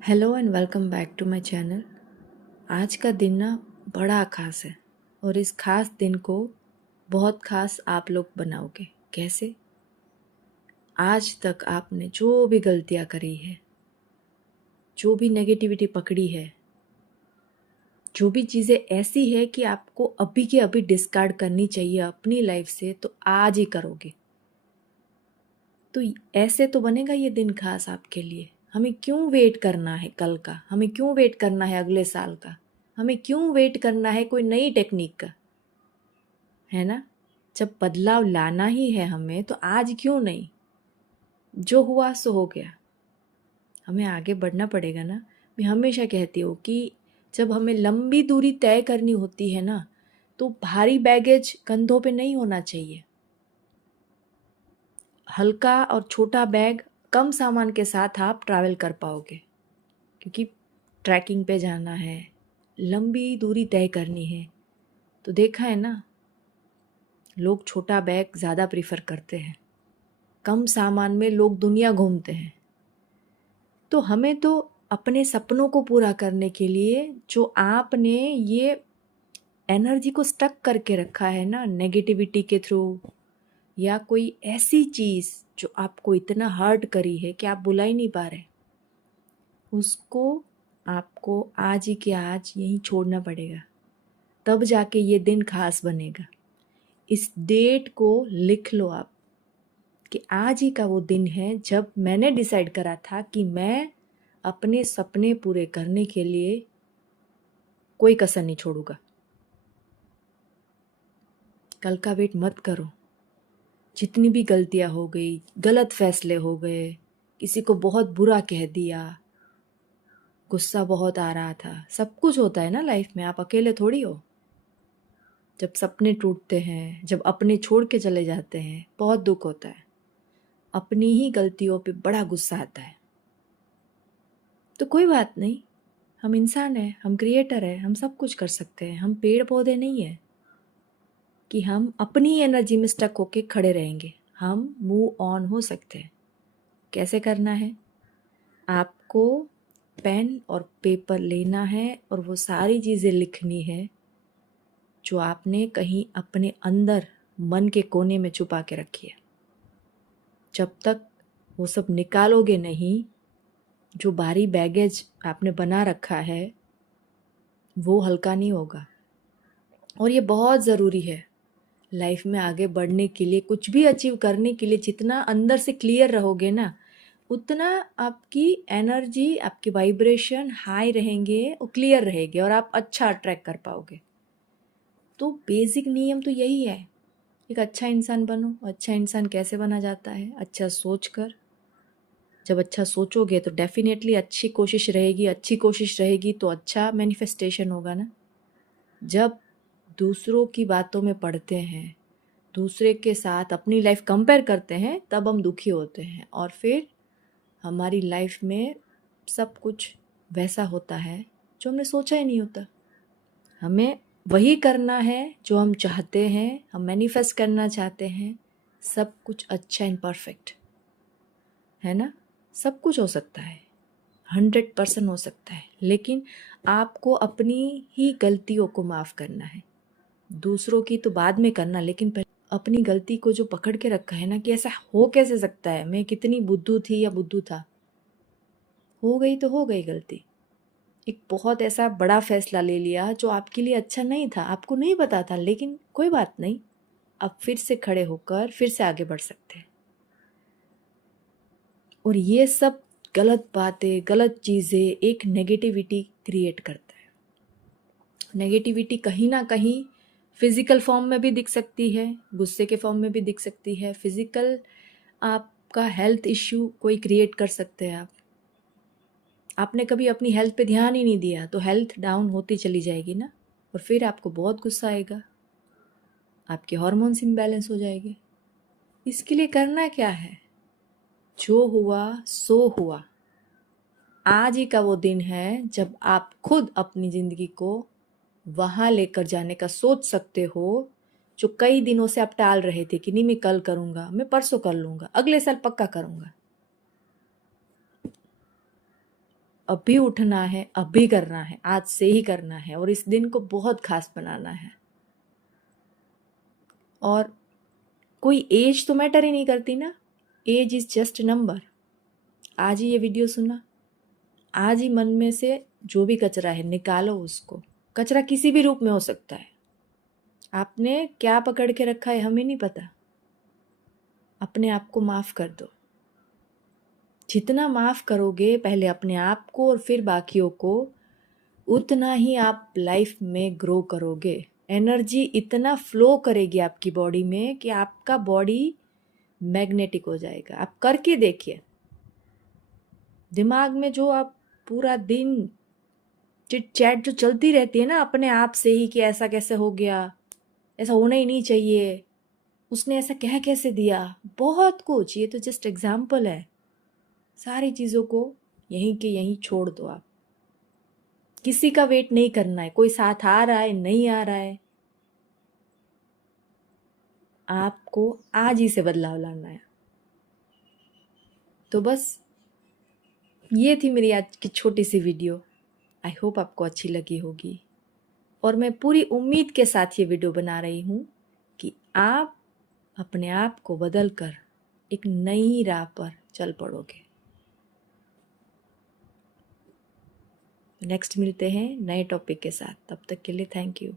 Hello and welcome back to my channel. आज का दिन ना बड़ा ख़ास है और इस ख़ास दिन को बहुत ख़ास आप लोग बनाओगे। कैसे? आज तक आपने जो भी गलतियाँ करी है, जो भी नेगेटिविटी पकड़ी है, जो भी चीज़ें ऐसी है कि आपको अभी के अभी डिस्कार्ड करनी चाहिए अपनी लाइफ से, तो आज ही करोगे। तो ऐसे तो बनेगा ये दिन ख़ास आपके लिए। हमें क्यों वेट करना है कल का? हमें क्यों वेट करना है अगले साल का? हमें क्यों वेट करना है कोई नई टेक्निक का? है ना? जब बदलाव लाना ही है हमें, तो आज क्यों नहीं? जो हुआ सो हो गया। हमें आगे बढ़ना पड़ेगा ना। मैं हमेशा कहती हूँ कि जब हमें लंबी दूरी तय करनी होती है ना, तो भारी बैगेज कंधों पे नहीं होना चाहिए। हल्का और छोटा बैग, कम सामान के साथ आप ट्रैवल कर पाओगे, क्योंकि ट्रैकिंग पे जाना है, लंबी दूरी तय करनी है। तो देखा है ना, लोग छोटा बैग ज़्यादा प्रीफर करते हैं। कम सामान में लोग दुनिया घूमते हैं। तो हमें तो अपने सपनों को पूरा करने के लिए, जो आपने ये एनर्जी को स्टक करके रखा है ना नेगेटिविटी के थ्रू, या कोई ऐसी चीज़ जो आपको इतना हर्ट करी है कि आप बुला ही नहीं पा रहे, उसको आपको आज ही के आज यहीं छोड़ना पड़ेगा। तब जाके ये दिन खास बनेगा। इस डेट को लिख लो आप कि आज ही का वो दिन है जब मैंने डिसाइड करा था कि मैं अपने सपने पूरे करने के लिए कोई कसर नहीं छोड़ूंगा। कल का वेट मत करो। जितनी भी गलतियां हो गई, गलत फैसले हो गए, किसी को बहुत बुरा कह दिया, गुस्सा बहुत आ रहा था, सब कुछ होता है ना लाइफ में, आप अकेले थोड़ी हो। जब सपने टूटते हैं, जब अपने छोड़ के चले जाते हैं, बहुत दुख होता है। अपनी ही गलतियों पे बड़ा गुस्सा आता है। तो कोई बात नहीं, हम इंसान हैं, हम क्रिएटर हैं, हम सब कुछ कर सकते हैं। हम पेड़ पौधे नहीं है कि हम अपनी एनर्जी में स्टक होके खड़े रहेंगे। हम मूव ऑन हो सकते हैं। कैसे करना है? आपको पेन और पेपर लेना है और वो सारी चीज़ें लिखनी है जो आपने कहीं अपने अंदर मन के कोने में छुपा के रखी है। जब तक वो सब निकालोगे नहीं, जो भारी बैगेज आपने बना रखा है वो हल्का नहीं होगा। और ये बहुत ज़रूरी है लाइफ में आगे बढ़ने के लिए, कुछ भी अचीव करने के लिए। जितना अंदर से क्लियर रहोगे ना, उतना आपकी एनर्जी, आपकी वाइब्रेशन हाई रहेंगे और क्लियर रहेंगे और आप अच्छा अट्रैक्ट कर पाओगे। तो बेसिक नियम तो यही है, एक अच्छा इंसान बनो। अच्छा इंसान कैसे बना जाता है? अच्छा सोच कर। जब अच्छा सोचोगे तो डेफिनेटली अच्छी कोशिश रहेगी, अच्छी कोशिश रहेगी तो अच्छा मैनिफेस्टेशन होगा ना। जब दूसरों की बातों में पड़ते हैं, दूसरे के साथ अपनी लाइफ कंपेयर करते हैं, तब हम दुखी होते हैं और फिर हमारी लाइफ में सब कुछ वैसा होता है जो हमने सोचा ही नहीं होता। हमें वही करना है जो हम चाहते हैं, हम मैनिफेस्ट करना चाहते हैं। सब कुछ अच्छा एंड परफेक्ट है ना। सब कुछ हो सकता है, 100% हो सकता है, लेकिन आपको अपनी ही गलतियों को माफ़ करना है। दूसरों की तो बाद में करना, लेकिन पहले अपनी गलती को जो पकड़ के रखा है ना कि ऐसा हो कैसे सकता है, मैं कितनी बुद्धू थी या बुद्धू था, हो गई तो हो गई गलती। एक बहुत ऐसा बड़ा फैसला ले लिया जो आपके लिए अच्छा नहीं था, आपको नहीं पता था, लेकिन कोई बात नहीं, अब फिर से खड़े होकर फिर से आगे बढ़ सकते हैं। और ये सब गलत बातें, गलत चीज़ें एक नेगेटिविटी क्रिएट करता है। नेगेटिविटी कहीं ना कहीं फिजिकल फॉर्म में भी दिख सकती है, गुस्से के फॉर्म में भी दिख सकती है। फिजिकल आपका हेल्थ इश्यू कोई क्रिएट कर सकते हैं आप। आपने कभी अपनी हेल्थ पे ध्यान ही नहीं दिया तो हेल्थ डाउन होती चली जाएगी ना, और फिर आपको बहुत गुस्सा आएगा, आपके हार्मोन्स इम्बैलेंस हो जाएंगे। इसके लिए करना क्या है? जो हुआ सो हुआ। आज ही का वो दिन है जब आप खुद अपनी ज़िंदगी को वहाँ लेकर जाने का सोच सकते हो जो कई दिनों से आप टाल रहे थे कि नहीं मैं कल करूँगा, मैं परसों कर लूँगा, अगले साल पक्का करूँगा। अभी उठना है, अभी करना है, आज से ही करना है और इस दिन को बहुत खास बनाना है। और कोई एज तो मैटर ही नहीं करती ना, एज इज जस्ट नंबर। आज ही ये वीडियो सुना, आज ही मन में से जो भी कचरा है निकालो उसको। कचरा किसी भी रूप में हो सकता है, आपने क्या पकड़ के रखा है हमें नहीं पता। अपने आप को माफ कर दो। जितना माफ करोगे पहले अपने आप को और फिर बाकियों को, उतना ही आप लाइफ में ग्रो करोगे। एनर्जी इतना फ्लो करेगी आपकी बॉडी में कि आपका बॉडी मैग्नेटिक हो जाएगा। आप करके देखिए। दिमाग में जो आप पूरा दिन चिट चैट जो चलती रहती है ना अपने आप से ही कि ऐसा कैसे हो गया, ऐसा होना ही नहीं चाहिए, उसने ऐसा कह कैसे दिया, बहुत कुछ। ये तो जस्ट एग्जाम्पल है। सारी चीज़ों को यहीं के यहीं छोड़ दो आप। किसी का वेट नहीं करना है, कोई साथ आ रहा है नहीं आ रहा है, आपको आज ही से बदलाव लाना है। तो बस ये थी मेरी आज की छोटी सी वीडियो। आई होप आपको अच्छी लगी होगी और मैं पूरी उम्मीद के साथ ये वीडियो बना रही हूँ कि आप अपने आप को बदल कर एक नई राह पर चल पड़ोगे। नेक्स्ट मिलते हैं नए टॉपिक के साथ। तब तक के लिए थैंक यू।